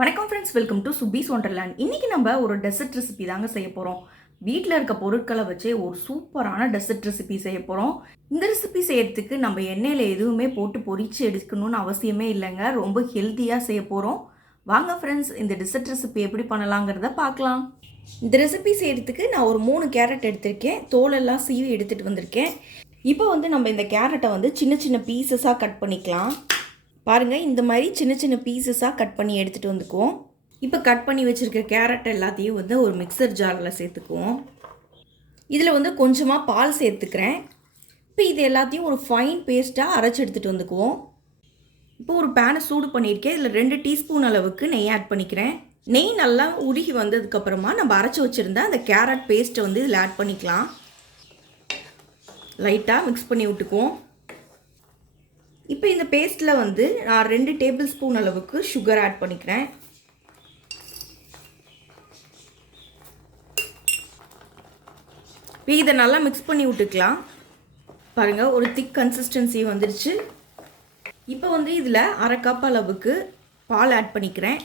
வணக்கம் friends welcome to Subi's wonderland இன்னைக்கு நம்ம ஒரு டெசர்ட் ரெசிபி தாங்க செய்ய போகிறோம் வீட்டில் இருக்க பொருட்களை வச்சே ஒரு சூப்பரான டெசர்ட் ரெசிபி செய்ய போகிறோம் இந்த ரெசிபி செய்யறதுக்கு நம்ம எண்ணெயில் எதுவுமே போட்டு பொறிச்சு எடுக்கணும்னு அவசியமே இல்லைங்க. ரொம்ப ஹெல்த்தியாக செய்ய போகிறோம் வாங்க ஃப்ரெண்ட்ஸ் இந்த டெசர்ட் ரெசிபி எப்படி பண்ணலாங்கிறத பார்க்கலாம். இந்த ரெசிபி செய்யறதுக்கு நான் ஒரு மூணு கேரட் எடுத்திருக்கேன். தோலெல்லாம் சீவி எடுத்துகிட்டு வந்திருக்கேன். இப்போ வந்து நம்ம இந்த கேரட்டை வந்து சின்ன சின்ன பீசஸாக கட் பண்ணிக்கலாம். பாருங்கள் இந்த மாதிரி சின்ன சின்ன பீசஸாக கட் பண்ணி எடுத்துகிட்டு வந்துக்குவோம். இப்போ கட் பண்ணி வச்சுருக்க கேரட் எல்லாத்தையும் வந்து ஒரு மிக்சர் ஜாரில் சேர்த்துக்குவோம். இதில் வந்து கொஞ்சமாக பால் சேர்த்துக்கிறேன். இப்போ இது எல்லாத்தையும் ஒரு ஃபைன் பேஸ்ட்டாக அரைச்சி எடுத்துகிட்டு வந்துக்குவோம். இப்போ ஒரு பேனை சூடு பண்ணியிருக்கேன். இதில் ரெண்டு டீஸ்பூன் அளவுக்கு நெய் ஆட் பண்ணிக்கிறேன். நெய் நல்லா உருகி வந்ததுக்கப்புறமா நம்ம அரைச்சி வச்சுருந்த அந்த கேரட் பேஸ்ட்டை வந்து இதில் ஆட் பண்ணிக்கலாம். லைட்டாக மிக்ஸ் பண்ணி விட்டுக்குவோம். இப்போ இந்த பேஸ்ட்டில் வந்து நான் ரெண்டு டேபிள் ஸ்பூன் அளவுக்கு சுகர் ஆட் பண்ணிக்கிறேன். இப்போ இதை நல்லா மிக்ஸ் பண்ணி விட்டுக்கலாம். பாருங்கள் ஒரு திக் கன்சிஸ்டன்சி வந்துடுச்சு இப்போ வந்து இதில் அரை கப் அளவுக்கு பால் ஆட் பண்ணிக்கிறேன்.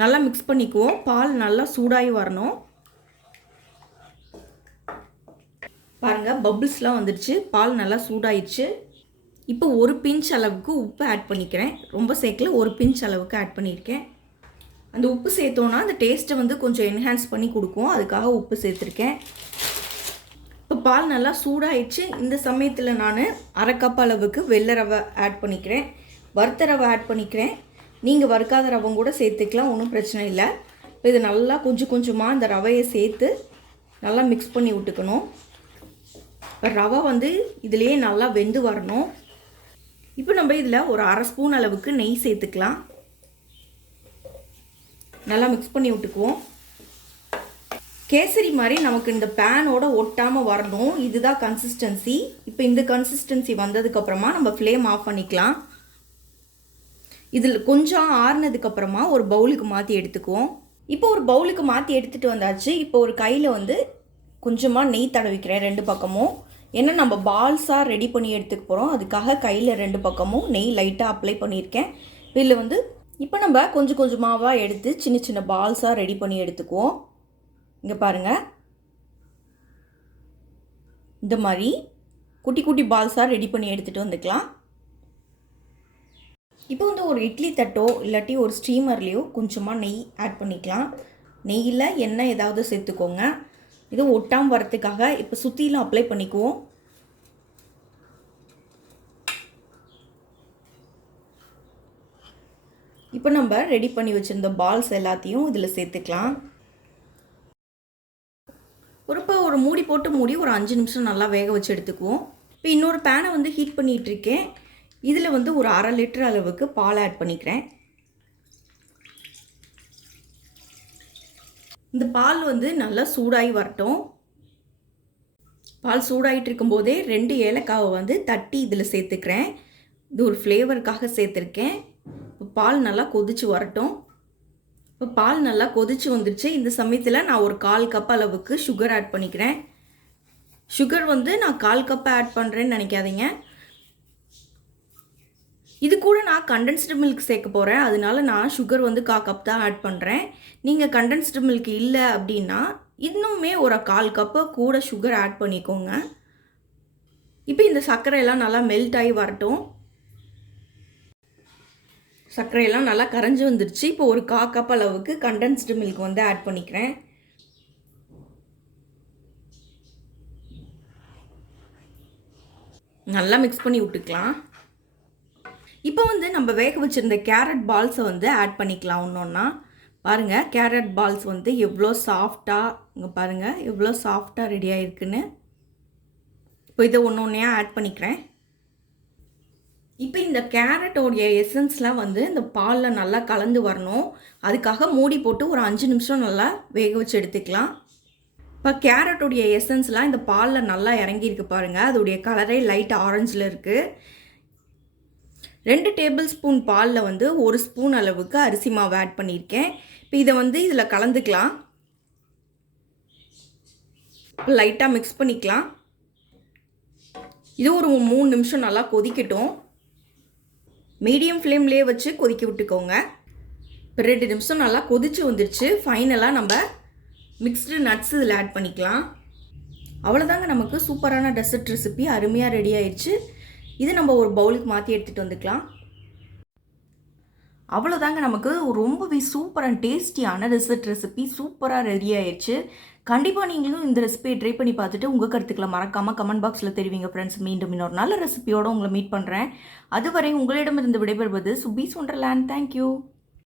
நல்லா மிக்ஸ் பண்ணிக்குவோம். பால் நல்லா சூடாகி வரணும். பாருங்கள் பபிள்ஸ்லாம் வந்துடுச்சு பால் நல்லா சூடாயிடுச்சு. இப்போ ஒரு பிஞ்ச் அளவுக்கு உப்பு ஆட் பண்ணிக்கிறேன். ரொம்ப சேர்க்கல ஒரு பிஞ்ச் அளவுக்கு ஆட் பண்ணியிருக்கேன். அந்த உப்பு சேர்த்தோன்னா அந்த டேஸ்ட்டை வந்து கொஞ்சம் என்ஹான்ஸ் பண்ணி கொடுக்கும். அதுக்காக உப்பு சேர்த்துருக்கேன். இப்போ பால் நல்லா சூடாயிடுச்சு. இந்த சமயத்தில் நான் அரை கப் அளவுக்கு வெள்ளை ரவை ஆட் பண்ணிக்கிறேன். வறுத்த ரவை ஆட் பண்ணிக்கிறேன். நீங்கள் வறுக்காத ரவை கூட சேர்த்துக்கலாம் ஒன்றும் பிரச்சனை இல்லை. இப்போ இது நல்லா கொஞ்சம் கொஞ்சமாக அந்த ரவையை சேர்த்து நல்லா மிக்ஸ் பண்ணி விட்டுக்கணும். ரவை வந்து இதுலேயே நல்லா வெந்து வரணும். இப்போ நம்ம இதில் ஒரு அரை ஸ்பூன் அளவுக்கு நெய் சேர்த்துக்கலாம். நல்லா மிக்ஸ் பண்ணி விட்டுக்குவோம். கேசரி மாதிரி நமக்கு இந்த பேனோட ஒட்டாமல் வரணும். இதுதான் கன்சிஸ்டன்சி இப்போ இந்த கன்சிஸ்டன்சி வந்ததுக்கப்புறமா நம்ம ஃப்ளேம் ஆஃப் பண்ணிக்கலாம். இதில் கொஞ்சம் ஆறுனதுக்கப்புறமா ஒரு பவுலுக்கு மாற்றி எடுத்துக்குவோம். இப்போ ஒரு பவுலுக்கு மாற்றி எடுத்துகிட்டு வந்தாச்சு. இப்போ ஒரு கையில் வந்து கொஞ்சமாக நெய் தடவிக்கிறேன் ரெண்டு பக்கமும். ஏன்னா நம்ம பால்ஸாக ரெடி பண்ணி எடுத்துக்க போகிறோம் அதுக்காக கையில் ரெண்டு பக்கமும் நெய் லைட்டாக அப்ளை பண்ணியிருக்கேன். இதில் வந்து இப்போ நம்ம கொஞ்சம் கொஞ்சமாவாக எடுத்து சின்ன சின்ன பால்ஸாக ரெடி பண்ணி எடுத்துக்குவோம். இங்கே பாருங்கள் இந்த மாதிரி குட்டி குட்டி பால்ஸாக ரெடி பண்ணி எடுத்துகிட்டு வந்துக்கலாம். இப்போ வந்து ஒரு இட்லி தட்டோ இல்லாட்டி ஒரு ஸ்டீமர்லேயோ கொஞ்சமாக நெய் ஆட் பண்ணிக்கலாம். நெய்யில் எண்ணெய் ஏதாவது சேர்த்துக்கோங்க. இது ஒட்டாமல் வரத்துக்காக இப்போ சுற்றிலும் அப்ளை பண்ணிக்குவோம். இப்போ நம்ம ரெடி பண்ணி வச்சுருந்த பால்ஸ் எல்லாத்தையும் இதில் சேர்த்துக்கலாம். ஒரு இப்போ ஒரு மூடி போட்டு மூடி ஒரு அஞ்சு நிமிஷம் நல்லா வேக வச்சு எடுத்துக்குவோம். இப்போ இன்னொரு பேனை வந்து ஹீட் பண்ணிகிட்ருக்கேன் இதில் வந்து ஒரு அரை லிட்டர் அளவுக்கு பால் ஆட் பண்ணிக்கிறேன். இந்த பால் வந்து நல்லா சூடாகி வரட்டும். பால் சூடாகிட்டு இருக்கும்போதே ரெண்டு ஏலக்காவை வந்து தட்டி இதில் சேர்த்துக்கிறேன். இது ஒரு ஃப்ளேவருக்காக சேர்த்துருக்கேன். பால் நல்லா கொதிச்சு வரட்டும். இப்போ பால் நல்லா கொதிச்சு வந்துடுச்சு இந்த சமயத்தில் நான் ஒரு கால் கப் அளவுக்கு சுகர் ஆட் பண்ணிக்கிறேன். சுகர் வந்து நான் கால் கப் ஆட் பண்ணுறேன்னு நினைக்காதீங்க. இது கூட நான் கண்டென்ஸ்டு மில்க் சேர்க்க போகிறேன் அதனால நான் சுகர் வந்து கா கப் தான் ஆட் பண்ணுறேன் நீங்கள் கண்டென்ஸ்டு மில்க் இல்லை அப்படின்னா இன்னுமே ஒரு கால் கப்பு கூட சுகர் ஆட் பண்ணிக்கோங்க. இப்போ இந்த சர்க்கரையெல்லாம் நல்லா மெல்ட் ஆகி வரட்டும். சர்க்கரையெல்லாம் நல்லா கரைஞ்சி வந்துருச்சு. இப்போ ஒரு கா கப் அளவுக்கு கண்டென்ஸ்டு மில்க் வந்து ஆட் பண்ணிக்கிறேன். நல்லா மிக்ஸ் பண்ணி விட்டுக்கலாம். இப்போ வந்து நம்ம வேக வச்சுருந்த கேரட் பால்ஸை வந்து ஆட் பண்ணிக்கலாம் ஒன்று ஒன்றா பாருங்கள் கேரட் பால்ஸ் வந்து எவ்வளோ சாஃப்டாக இங்கே பாருங்கள் எவ்வளோ சாஃப்டாக ரெடி ஆகிருக்குன்னு இப்போ இதை ஒன்று ஒன்றையாக ஆட் பண்ணிக்கிறேன். இப்போ இந்த கேரட்டோடைய எசன்ஸ்லாம் வந்து இந்த பாலில் நல்லா கலந்து வரணும். அதுக்காக மூடி போட்டு ஒரு அஞ்சு நிமிஷம் நல்லா வேக வச்சு எடுத்துக்கலாம். இப்போ கேரட்டுடைய எசன்ஸ்லாம் இந்த பாலில் நல்லா இறங்கியிருக்கு பாருங்கள் அதோடைய கலரே லைட் ஆரஞ்சில் இருக்குது ரெண்டு டேபிள் ஸ்பூன் பாலில் வந்து ஒரு ஸ்பூன் அளவுக்கு அரிசி மாவு ஆட் பண்ணியிருக்கேன். இப்போ இதை வந்து இதில் கலந்துக்கலாம். லைட்டாக மிக்ஸ் பண்ணிக்கலாம். இது ஒரு மூணு நிமிஷம் நல்லா கொதிக்கட்டும். மீடியம் ஃப்ளேம்லேயே வச்சு கொதிக்க விட்டுக்கோங்க. இப்போ ரெண்டு நிமிஷம் நல்லா கொதிச்சு வந்துருச்சு. ஃபைனலாக நம்ம மிக்ஸ்டு நட்ஸ் இதில் ஆட் பண்ணிக்கலாம். அவ்வளோதாங்க நமக்கு சூப்பரான டெசர்ட் ரெசிபி அருமையாக ரெடி ஆயிடுச்சு இது நம்ம ஒரு பவுலுக்கு மாற்றி எடுத்துகிட்டு வந்துக்கலாம். அவ்வளோதாங்க நமக்கு. ரொம்பவே சூப்பர் அண்ட் டேஸ்டியான ரிசர்ட் ரெசிபி சூப்பராக ரெடி ஆயிடுச்சு கண்டிப்பாக நீங்களும் இந்த ரெசிபியை ட்ரை பண்ணி பார்த்துட்டு உங்கள் கருத்துக்களை மறக்காமல் கமெண்ட் பாக்ஸில் தெரிவிங்க ஃப்ரெண்ட்ஸ் மீண்டும் இன்னொரு நல்ல ரெசிபியோடு உங்களை மீட் பண்ணுறேன் அதுவரை உங்களிடமிருந்து விடைபெறுவது சுபீஸ் ஒண்டர்லேண்ட். தேங்க்யூ